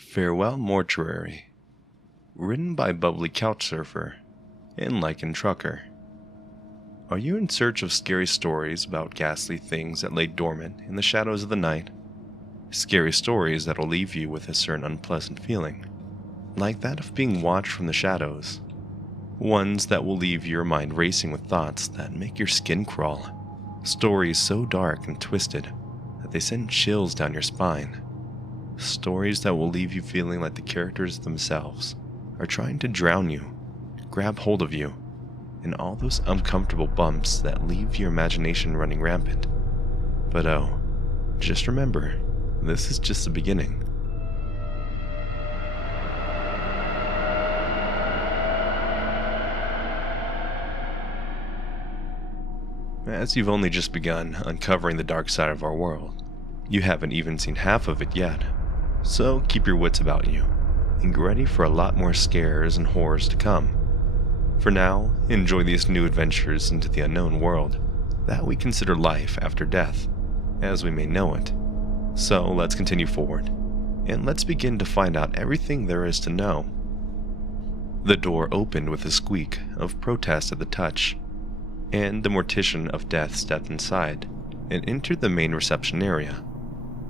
Farewell Mortuary, written by Bubbly Couchsurfer and LykanTrucker. Are you in search of scary stories about ghastly things that lay dormant in the shadows of the night? Scary stories that'll leave you with a certain unpleasant feeling, like that of being watched from the shadows. Ones that will leave your mind racing with thoughts that make your skin crawl. Stories so dark and twisted that they send chills down your spine. Stories that will leave you feeling like the characters themselves are trying to drown you, grab hold of you, and all those uncomfortable bumps that leave your imagination running rampant. But oh, just remember, this is just the beginning. As you've only just begun uncovering the dark side of our world, you haven't even seen half of it yet. So keep your wits about you, and get ready for a lot more scares and horrors to come. For now, enjoy these new adventures into the unknown world that we consider life after death, as we may know it. So let's continue forward, and let's begin to find out everything there is to know. The door opened with a squeak of protest at the touch, and the mortician of death stepped inside and entered the main reception area,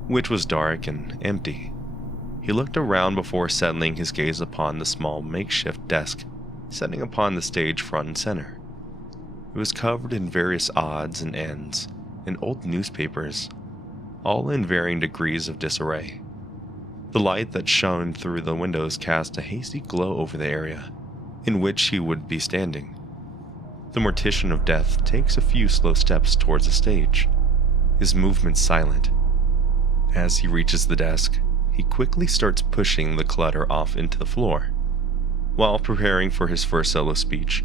which was dark and empty. He looked around before settling his gaze upon the small makeshift desk sitting upon the stage front and center. It was covered in various odds and ends and old newspapers, all in varying degrees of disarray. The light that shone through the windows cast a hazy glow over the area in which he would be standing. The mortician of death takes a few slow steps towards the stage, his movements silent. As he reaches the desk, he quickly starts pushing the clutter off into the floor. While preparing for his first solo speech,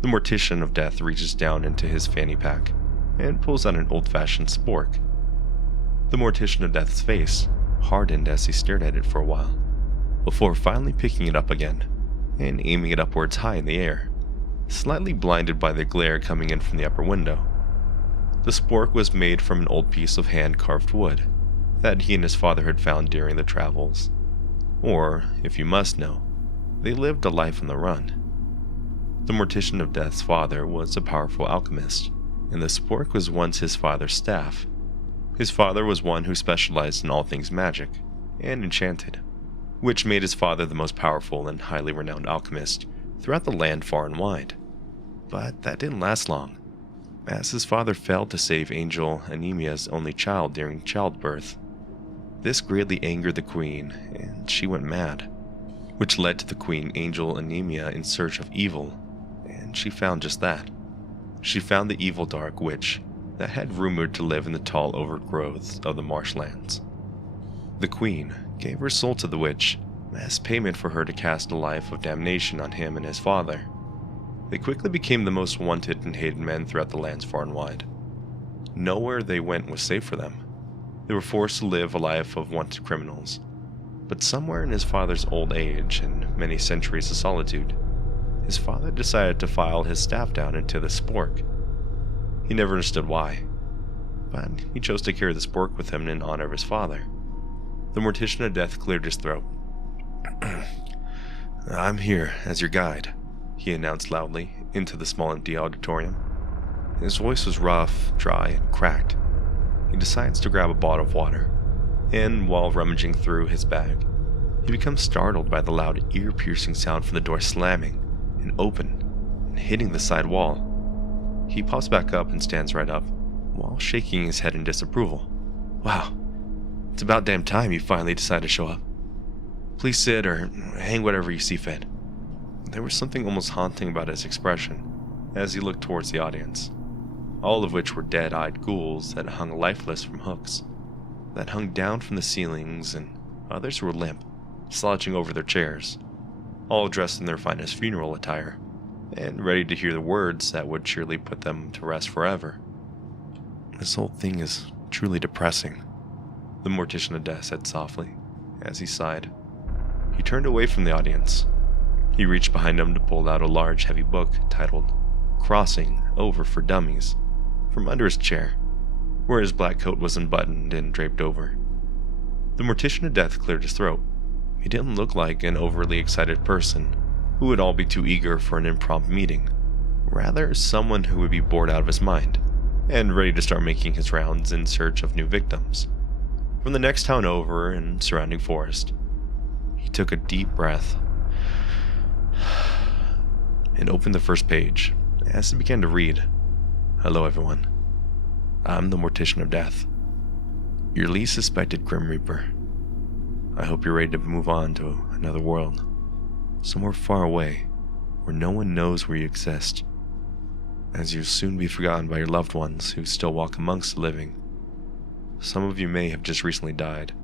the mortician of death reaches down into his fanny pack and pulls out an old-fashioned spork. The mortician of death's face hardened as he stared at it for a while, before finally picking it up again and aiming it upwards high in the air, slightly blinded by the glare coming in from the upper window. The spork was made from an old piece of hand-carved wood that he and his father had found during the travels. Or, if you must know, they lived a life on the run. The mortician of death's father was a powerful alchemist, and the spork was once his father's staff. His father was one who specialized in all things magic and enchanted, which made his father the most powerful and highly renowned alchemist throughout the land far and wide. But that didn't last long, as his father failed to save Angel Anemia's only child during childbirth. This greatly angered the queen, and she went mad, which led to the queen Angel Anemia in search of evil, and she found just that. She found the evil dark witch that had rumored to live in the tall overgrowths of the marshlands. The queen gave her soul to the witch as payment for her to cast a life of damnation on him and his father. They quickly became the most wanted and hated men throughout the lands far and wide. Nowhere they went was safe for them. They were forced to live a life of wanted criminals. But somewhere in his father's old age and many centuries of solitude, his father decided to file his staff down into the spork. He never understood why, but he chose to carry the spork with him in honor of his father. The mortician of death cleared his throat. "I'm here as your guide," he announced loudly into the small empty auditorium. His voice was rough, dry, and cracked. He decides to grab a bottle of water, and while rummaging through his bag, he becomes startled by the loud, ear-piercing sound from the door slamming and open and hitting the side wall. He pops back up and stands right up, while shaking his head in disapproval. "Wow, it's about damn time you finally decided to show up. Please sit or hang whatever you see fit." There was something almost haunting about his expression as he looked towards the audience, all of which were dead-eyed ghouls that hung lifeless from hooks that hung down from the ceilings, and others were limp, slouching over their chairs, all dressed in their finest funeral attire, and ready to hear the words that would surely put them to rest forever. "This whole thing is truly depressing," the mortician of death said softly, as he sighed. He turned away from the audience. He reached behind him to pull out a large, heavy book titled Crossing Over for Dummies from under his chair, where his black coat was unbuttoned and draped over. The mortician of death cleared his throat. He didn't look like an overly excited person who would all be too eager for an impromptu meeting. Rather, someone who would be bored out of his mind and ready to start making his rounds in search of new victims. From the next town over and surrounding forest, he took a deep breath and opened the first page. As he began to read, "Hello everyone. I'm the Mortician of Death, your least suspected Grim Reaper. I hope you're ready to move on to another world, somewhere far away, where no one knows where you exist, as you'll soon be forgotten by your loved ones who still walk amongst the living. Some of you may have just recently died,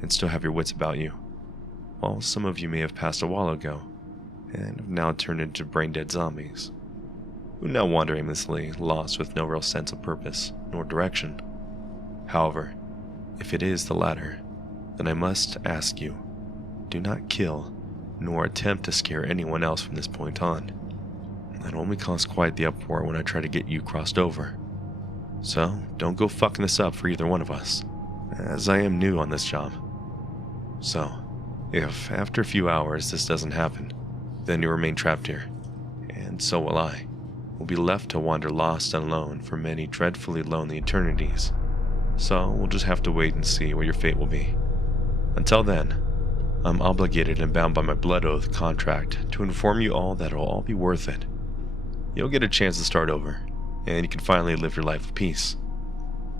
and still have your wits about you, while some of you may have passed a while ago, and have now turned into brain-dead zombies, who now wander aimlessly, lost with no real sense of purpose nor direction. However, if it is the latter, then I must ask you, do not kill, nor attempt to scare anyone else from this point on. That'll only cause quite the uproar when I try to get you crossed over. So, don't go fucking this up for either one of us, as I am new on this job. So, if after a few hours this doesn't happen, then you remain trapped here, and so will I. We'll be left to wander lost and alone for many dreadfully lonely eternities. So, we'll just have to wait and see what your fate will be. Until then, I'm obligated and bound by my blood oath contract to inform you all that it'll all be worth it. You'll get a chance to start over, and you can finally live your life of peace.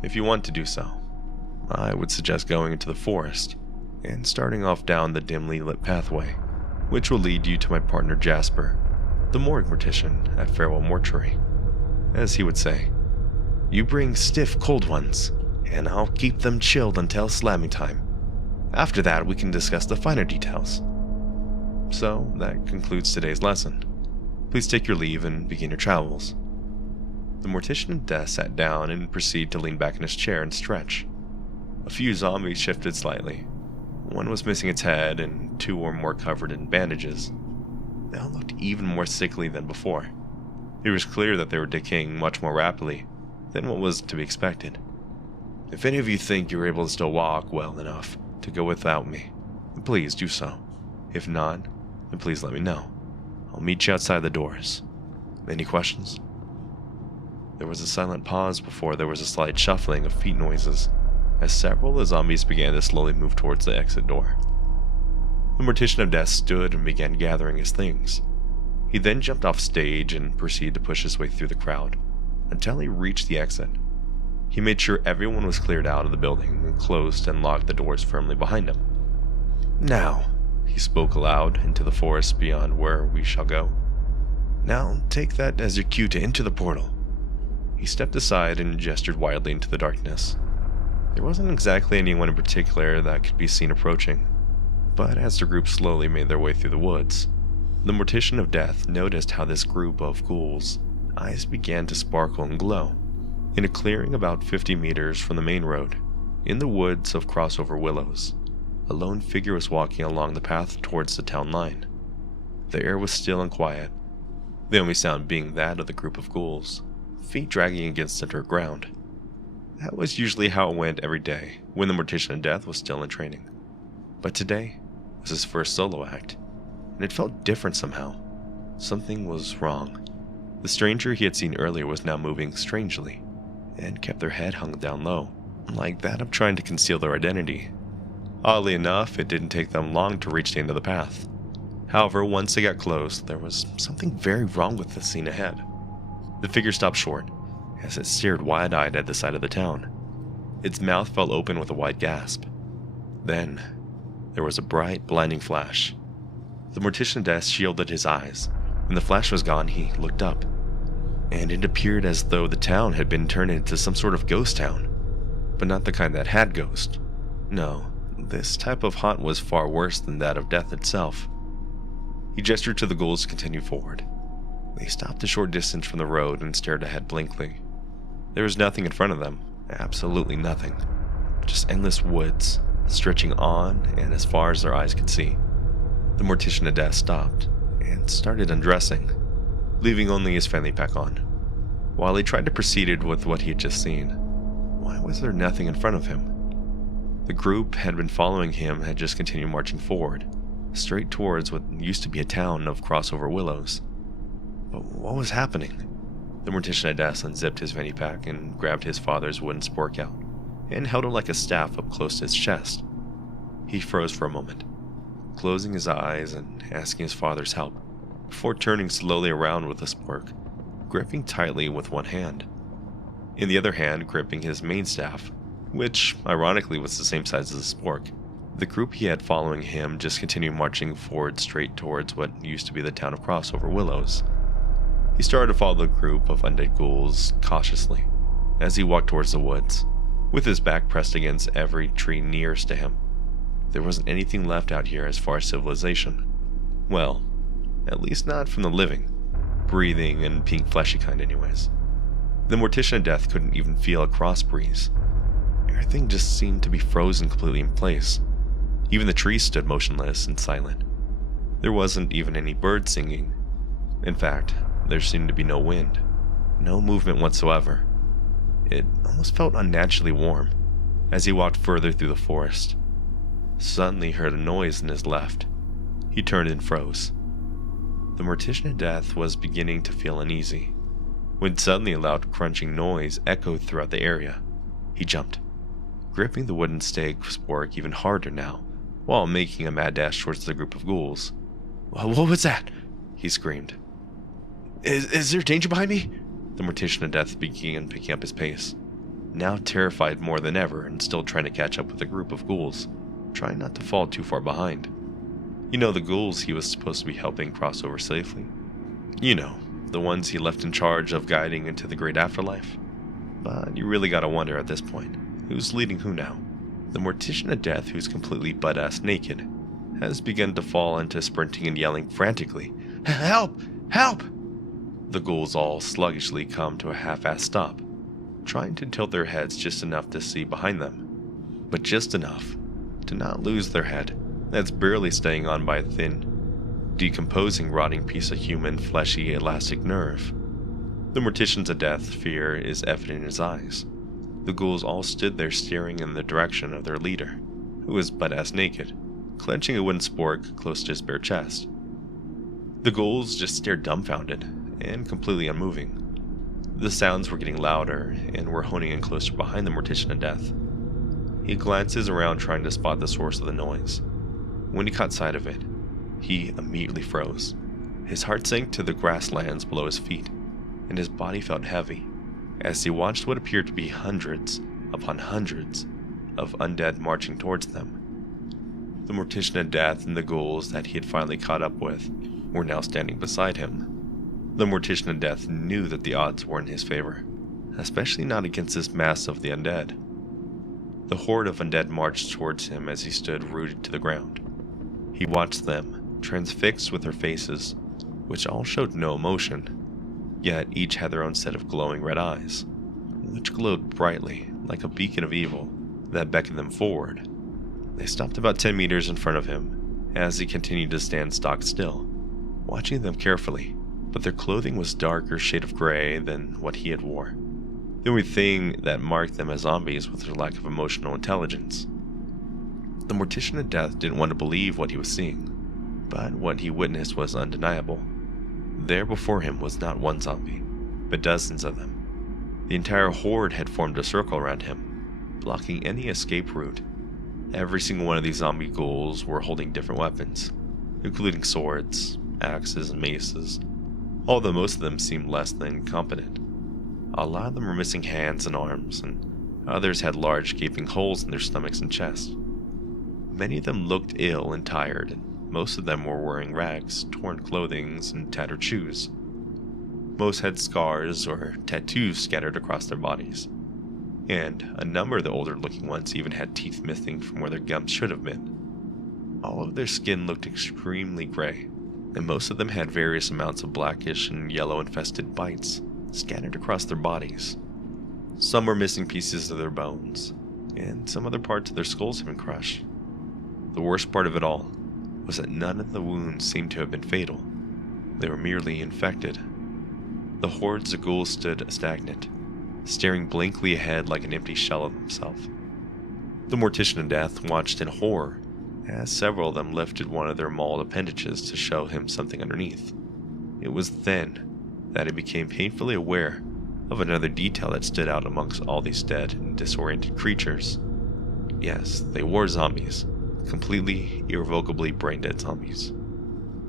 If you want to do so, I would suggest going into the forest and starting off down the dimly lit pathway, which will lead you to my partner Jasper, the mortician at Farewell Mortuary. As he would say, you bring stiff cold ones, and I'll keep them chilled until slamming time. After that, we can discuss the finer details. So, that concludes today's lesson. Please take your leave and begin your travels." The Mortician of Death sat down and proceeded to lean back in his chair and stretch. A few zombies shifted slightly. One was missing its head, and two were more covered in bandages. They all looked even more sickly than before. It was clear that they were decaying much more rapidly than what was to be expected. "If any of you think you're able to still walk well enough to go without me, then please do so. If not, then please let me know. I'll meet you outside the doors. Any questions?" There was a silent pause before there was a slight shuffling of feet noises, as several of the zombies began to slowly move towards the exit door. The Mortician of Death stood and began gathering his things. He then jumped off stage and proceeded to push his way through the crowd until he reached the exit. He made sure everyone was cleared out of the building and closed and locked the doors firmly behind him. "Now," he spoke aloud into the forest beyond where we shall go. "Now take that as your cue to enter the portal." He stepped aside and gestured wildly into the darkness. There wasn't exactly anyone in particular that could be seen approaching, but as the group slowly made their way through the woods, the Mortician of Death noticed how this group of ghouls' eyes began to sparkle and glow. In a clearing about 50 meters from the main road, in the woods of crossover willows, a lone figure was walking along the path towards the town line. The air was still and quiet, the only sound being that of the group of ghouls, feet dragging against the dirt ground. That was usually how it went every day when the Mortician of Death was still in training. But today was his first solo act, and it felt different somehow. Something was wrong. The stranger he had seen earlier was now moving strangely, and kept their head hung down low, like that of trying to conceal their identity. Oddly enough, it didn't take them long to reach the end of the path. However, once they got close, there was something very wrong with the scene ahead. The figure stopped short, as it stared wide-eyed at the side of the town. Its mouth fell open with a wide gasp. Then, there was a bright, blinding flash. The Mortician of Death shielded his eyes. When the flash was gone, he looked up, and it appeared as though the town had been turned into some sort of ghost town. But not the kind that had ghosts. No, this type of haunt was far worse than that of death itself. He gestured to the ghouls to continue forward. They stopped a short distance from the road and stared ahead blankly. There was nothing in front of them, absolutely nothing. Just endless woods, stretching on and as far as their eyes could see. The Mortician of Death stopped and started undressing, leaving only his fanny pack on. While he tried to proceed with what he had just seen, why was there nothing in front of him? The group had been following him had just continued marching forward, straight towards what used to be a town of crossover willows. But what was happening? The mortician at death unzipped his fanny pack and grabbed his father's wooden spork out, and held it like a staff up close to his chest. He froze for a moment, closing his eyes and asking his father's help, before turning slowly around with the spork, gripping tightly with one hand. In the other hand, gripping his main staff, which ironically was the same size as the spork. The group he had following him just continued marching forward straight towards what used to be the town of Crossover Willows. He started to follow the group of undead ghouls cautiously, as he walked towards the woods, with his back pressed against every tree nearest to him. There wasn't anything left out here as far as civilization. Well, at least not from the living, breathing, and pink fleshy kind anyways. The mortician of death couldn't even feel a cross breeze. Everything just seemed to be frozen completely in place. Even the trees stood motionless and silent. There wasn't even any birds singing. In fact, there seemed to be no wind, no movement whatsoever. It almost felt unnaturally warm as he walked further through the forest. Suddenly he heard a noise in his left. He turned and froze. The mortician of death was beginning to feel uneasy, when suddenly a loud crunching noise echoed throughout the area. He jumped, gripping the wooden stake spork even harder now, while making a mad dash towards the group of ghouls. "What was that?" he screamed. Is there danger behind me?" The mortician of death began picking up his pace, now terrified more than ever and still trying to catch up with the group of ghouls, trying not to fall too far behind. You know, the ghouls he was supposed to be helping cross over safely. You know, the ones he left in charge of guiding into the great afterlife. But you really gotta wonder at this point, who's leading who now? The mortician of death, who's completely butt-ass naked, has begun to fall into sprinting and yelling frantically, "Help! Help!" The ghouls all sluggishly come to a half-assed stop, trying to tilt their heads just enough to see behind them, but just enough to not lose their head that's barely staying on by a thin, decomposing, rotting piece of human, fleshy, elastic nerve. The mortician's of death fear is evident in his eyes. The ghouls all stood there staring in the direction of their leader, who was butt-ass naked, clenching a wooden spork close to his bare chest. The ghouls just stared dumbfounded and completely unmoving. The sounds were getting louder and were honing in closer behind the mortician of death. He glances around trying to spot the source of the noise. When he caught sight of it, he immediately froze. His heart sank to the grasslands below his feet, and his body felt heavy as he watched what appeared to be hundreds upon hundreds of undead marching towards them. The mortician of death and the ghouls that he had finally caught up with were now standing beside him. The mortician of death knew that the odds were in his favor, especially not against this mass of the undead. The horde of undead marched towards him as he stood rooted to the ground. He watched them, transfixed with their faces, which all showed no emotion, yet each had their own set of glowing red eyes, which glowed brightly like a beacon of evil that beckoned them forward. They stopped about 10 meters in front of him as he continued to stand stock still, watching them carefully, but their clothing was darker shade of gray than what he had wore. The only thing that marked them as zombies was their lack of emotional intelligence. The mortician of death didn't want to believe what he was seeing, but what he witnessed was undeniable. There before him was not one zombie, but dozens of them. The entire horde had formed a circle around him, blocking any escape route. Every single one of these zombie ghouls were holding different weapons, including swords, axes, and maces, although most of them seemed less than competent. A lot of them were missing hands and arms, and others had large gaping holes in their stomachs and chests. Many of them looked ill and tired, and most of them were wearing rags, torn clothing, and tattered shoes. Most had scars or tattoos scattered across their bodies, and a number of the older-looking ones even had teeth missing from where their gums should have been. All of their skin looked extremely gray, and most of them had various amounts of blackish and yellow-infested bites scattered across their bodies. Some were missing pieces of their bones, and some other parts of their skulls had been crushed. The worst part of it all was that none of the wounds seemed to have been fatal. They were merely infected. The hordes of ghouls stood stagnant, staring blankly ahead like an empty shell of himself. The mortician of death watched in horror as several of them lifted one of their mauled appendages to show him something underneath. It was then that he became painfully aware of another detail that stood out amongst all these dead and disoriented creatures. Yes, they were zombies. Completely, irrevocably brain-dead zombies.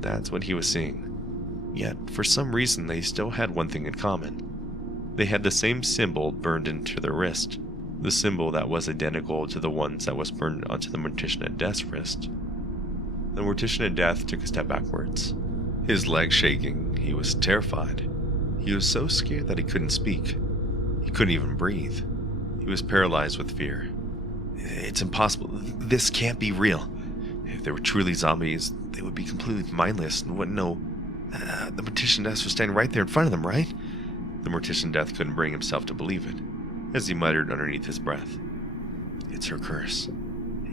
That's what he was seeing. Yet, for some reason, they still had one thing in common. They had the same symbol burned into their wrist. The symbol that was identical to the ones that was burned onto the Mortician of Death's wrist. The Mortician of Death took a step backwards. His legs shaking, he was terrified. He was so scared that he couldn't speak. He couldn't even breathe. He was paralyzed with fear. It's impossible. This can't be real. If they were truly zombies, they would be completely mindless and wouldn't know. The Mortician of Death was standing right there in front of them, right? The Mortician of Death couldn't bring himself to believe it, as he muttered underneath his breath. It's her curse.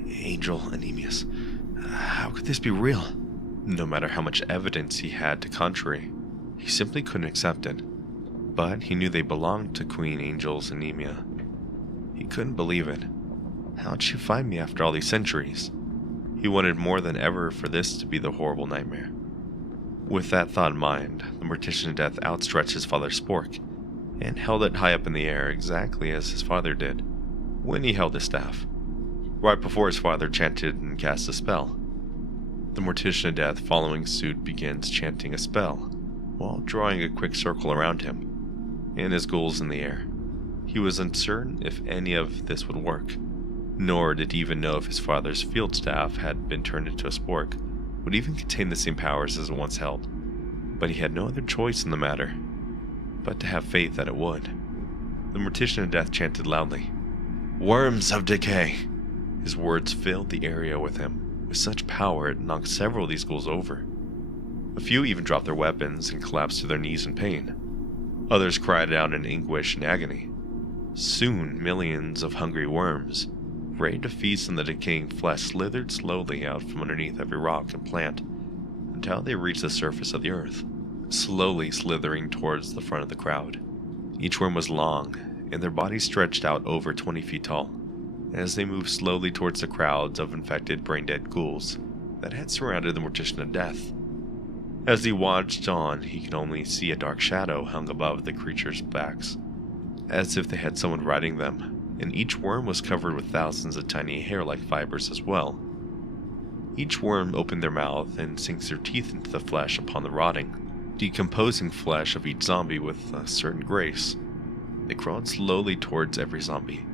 Angel Anemius. How could this be real? No matter how much evidence he had to contrary, he simply couldn't accept it. But he knew they belonged to Queen Angel's anemia. He couldn't believe it. How'd she find me after all these centuries? He wanted more than ever for this to be the horrible nightmare. With that thought in mind, the Mortician of Death outstretched his father's spork and held it high up in the air exactly as his father did when he held his staff, right before his father chanted and cast a spell. The Mortician of Death, following suit, begins chanting a spell while drawing a quick circle around him and his ghouls in the air. He was uncertain if any of this would work, nor did he even know if his father's field staff had been turned into a spork would even contain the same powers as it once held. But he had no other choice in the matter but to have faith that it would. The Mortician of Death chanted loudly, "Worms of decay!" His words filled the area with him with such power it knocked several of these ghouls over. A few even dropped their weapons and collapsed to their knees in pain. Others cried out in anguish and agony. Soon, millions of hungry worms, ready to feast on the decaying flesh, slithered slowly out from underneath every rock and plant until they reached the surface of the earth, slowly slithering towards the front of the crowd. Each worm was long, and their bodies stretched out over 20 feet tall, as they moved slowly towards the crowds of infected brain-dead ghouls that had surrounded the Mortician of Death. As he watched on, he could only see a dark shadow hung above the creatures' backs, as if they had someone riding them, and each worm was covered with thousands of tiny hair-like fibers as well. Each worm opened their mouth and sinks their teeth into the flesh upon the rotting, decomposing flesh of each zombie with a certain grace. They crawled slowly towards every zombie.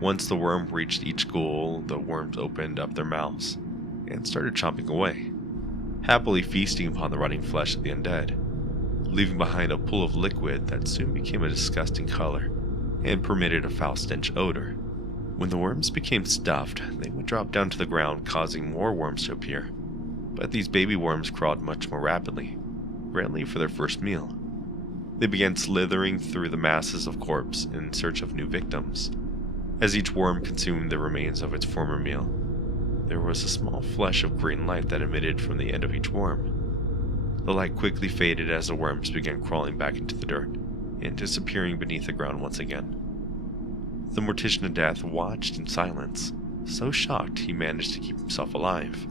Once the worm reached each ghoul, the worms opened up their mouths and started chomping away, happily feasting upon the rotting flesh of the undead, leaving behind a pool of liquid that soon became a disgusting color and permitted a foul stench odor. When the worms became stuffed, they would drop down to the ground, causing more worms to appear. But these baby worms crawled much more rapidly, apparently for their first meal. They began slithering through the masses of corpse in search of new victims. As each worm consumed the remains of its former meal, there was a small flash of green light that emitted from the end of each worm. The light quickly faded as the worms began crawling back into the dirt and disappearing beneath the ground once again. The Mortician of Death watched in silence, so shocked he managed to keep himself alive.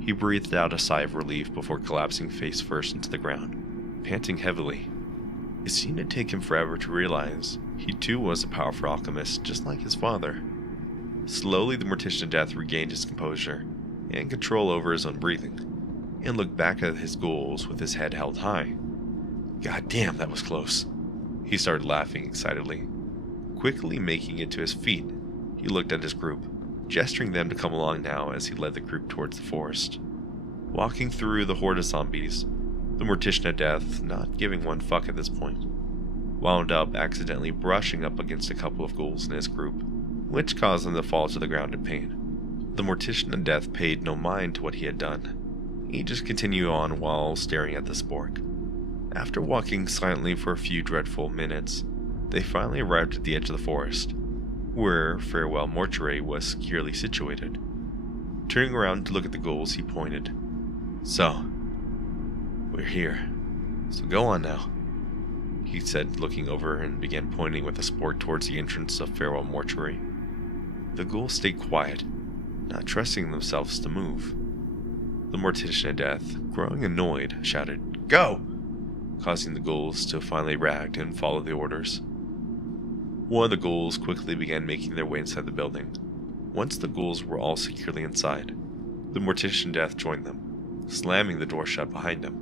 He breathed out a sigh of relief before collapsing face first into the ground, panting heavily. It seemed to take him forever to realize he too was a powerful alchemist, just like his father. Slowly, the Mortician of Death regained his composure and control over his own breathing, and looked back at his ghouls with his head held high. God damn, that was close. He started laughing excitedly. Quickly making it to his feet, he looked at his group, gesturing them to come along now as he led the group towards the forest. Walking through the horde of zombies, the Mortician of Death, not giving one fuck at this point, wound up accidentally brushing up against a couple of ghouls in his group, which caused them to fall to the ground in pain. The Mortician of Death paid no mind to what he had done. He just continued on while staring at the spork. After walking silently for a few dreadful minutes, they finally arrived at the edge of the forest, where Farewell Mortuary was securely situated. Turning around to look at the ghouls, he pointed. "So, we're here. So go on now," he said, looking over and began pointing with a spork towards the entrance of Farewell Mortuary. The ghouls stayed quiet, not trusting themselves to move. The mortician of death, growing annoyed, shouted, "Go!" causing the ghouls to finally react and follow the orders. One of the ghouls quickly began making their way inside the building. Once the ghouls were all securely inside, the mortician of death joined them, slamming the door shut behind him.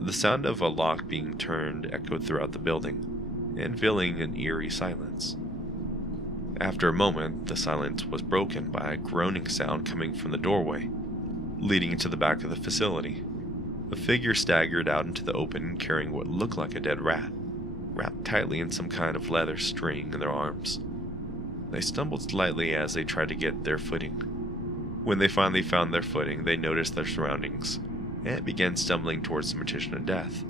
The sound of a lock being turned echoed throughout the building, and filling an eerie silence. After a moment, the silence was broken by a groaning sound coming from the doorway, leading into the back of the facility. A figure staggered out into the open carrying what looked like a dead rat, wrapped tightly in some kind of leather string in their arms. They stumbled slightly as they tried to get their footing. When they finally found their footing, they noticed their surroundings, and began stumbling towards the mortician of death.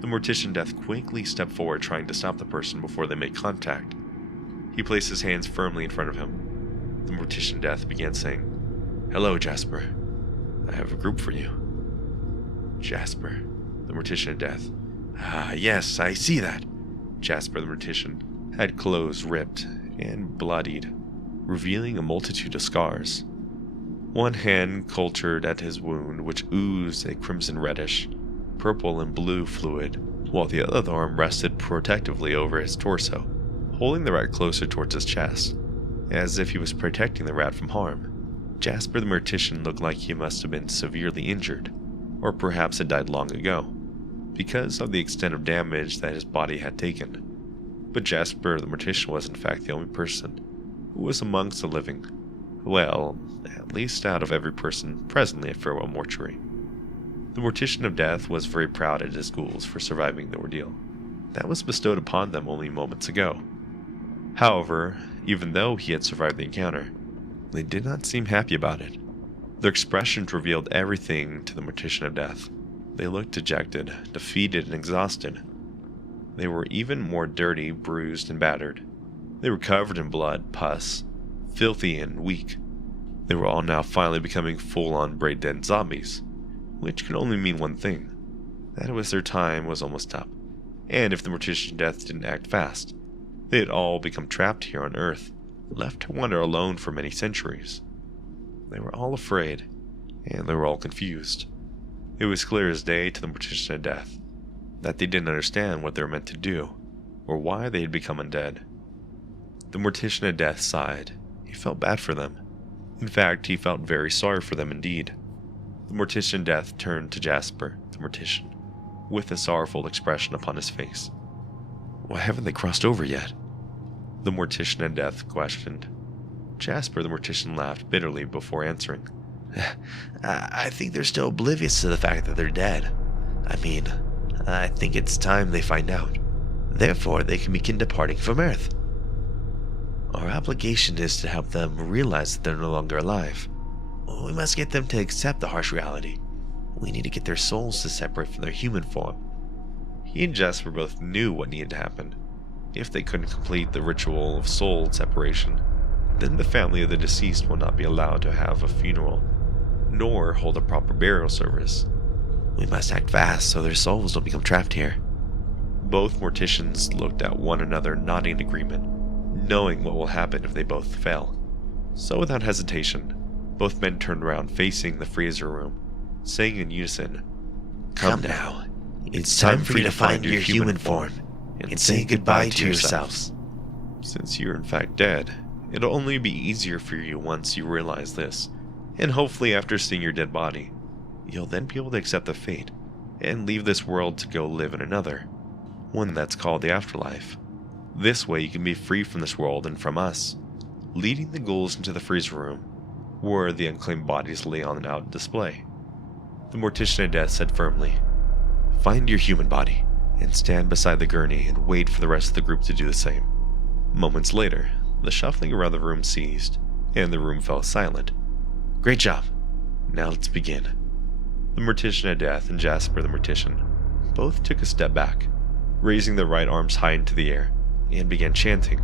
The mortician of death quickly stepped forward, trying to stop the person before they made contact. He placed his hands firmly in front of him. The mortician of death began saying, "Hello, Jasper. I have a group for you." Jasper, the mortician of death. "Ah, yes, I see that." Jasper, the mortician, had clothes ripped and bloodied, revealing a multitude of scars. One hand cultured at his wound, which oozed a crimson reddish, purple and blue fluid, while the other arm rested protectively over his torso, holding the rat closer towards his chest, as if he was protecting the rat from harm. Jasper the mortician looked like he must have been severely injured, or perhaps had died long ago, because of the extent of damage that his body had taken. But Jasper the mortician was in fact the only person who was amongst the living. Well, at least out of every person presently at Farewell Mortuary. The mortician of death was very proud at his ghouls for surviving the ordeal that was bestowed upon them only moments ago. However, even though he had survived the encounter, they did not seem happy about it. Their expressions revealed everything to the mortician of death. They looked dejected, defeated, and exhausted. They were even more dirty, bruised, and battered. They were covered in blood, pus, filthy, and weak. They were all now finally becoming full-on brain-dead zombies, which could only mean one thing: that it was their time was almost up, and if the mortician of death didn't act fast, they had all become trapped here on Earth, left to wander alone for many centuries. They were all afraid, and they were all confused. It was clear as day to the mortician of death that they didn't understand what they were meant to do, or why they had become undead. The mortician of death sighed. He felt bad for them. In fact, he felt very sorry for them indeed. The mortician of death turned to Jasper, the mortician, with a sorrowful expression upon his face. "Why haven't they crossed over yet?" the mortician of death questioned. Jasper, the mortician, laughed bitterly before answering. I think they're still oblivious to the fact that they're dead. I think it's time they find out. Therefore, they can begin departing from Earth. Our obligation is to help them realize that they're no longer alive. We must get them to accept the harsh reality. We need to get their souls to separate from their human form. He and Jasper both knew what needed to happen. If they couldn't complete the ritual of soul separation, then the family of the deceased will not be allowed to have a funeral, nor hold a proper burial service. We must act fast so their souls don't become trapped here. Both morticians looked at one another, nodding in agreement, knowing what will happen if they both fail. So without hesitation, both men turned around facing the freezer room, saying in unison, "Come now, it's time for you to find your human form, and say goodbye to yourselves. Since you're in fact dead, it'll only be easier for you once you realize this, and hopefully after seeing your dead body, you'll then be able to accept the fate, and leave this world to go live in another, one that's called the afterlife. This way you can be free from this world and from us." Leading the ghouls into the freezer room, where the unclaimed bodies lay on out display, the mortician of death said firmly, "Find your human body, and stand beside the gurney and wait for the rest of the group to do the same." Moments later, the shuffling around the room ceased, and the room fell silent. "Great job. Now let's begin." The mortician of death and Jasper the mortician both took a step back, raising their right arms high into the air, and began chanting.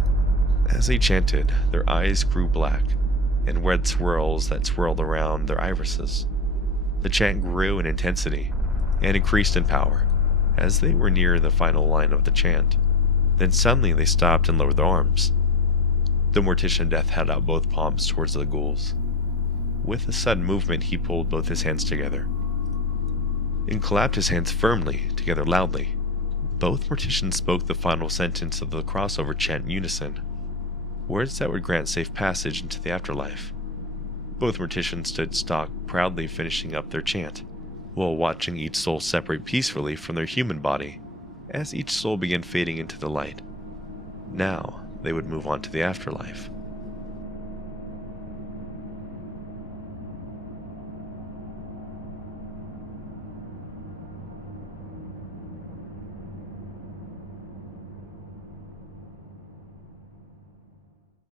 As they chanted, their eyes grew black, and red swirls that swirled around their irises. The chant grew in intensity, and increased in power, as they were near the final line of the chant. Then suddenly they stopped and lowered their arms. The Mortician Death held out both palms towards the ghouls. With a sudden movement, he pulled both his hands together and clapped his hands firmly together loudly. Both Morticians spoke the final sentence of the crossover chant in unison, words that would grant safe passage into the afterlife. Both Morticians stood stock, proudly finishing up their chant, while watching each soul separate peacefully from their human body as each soul began fading into the light. Now they would move on to the afterlife.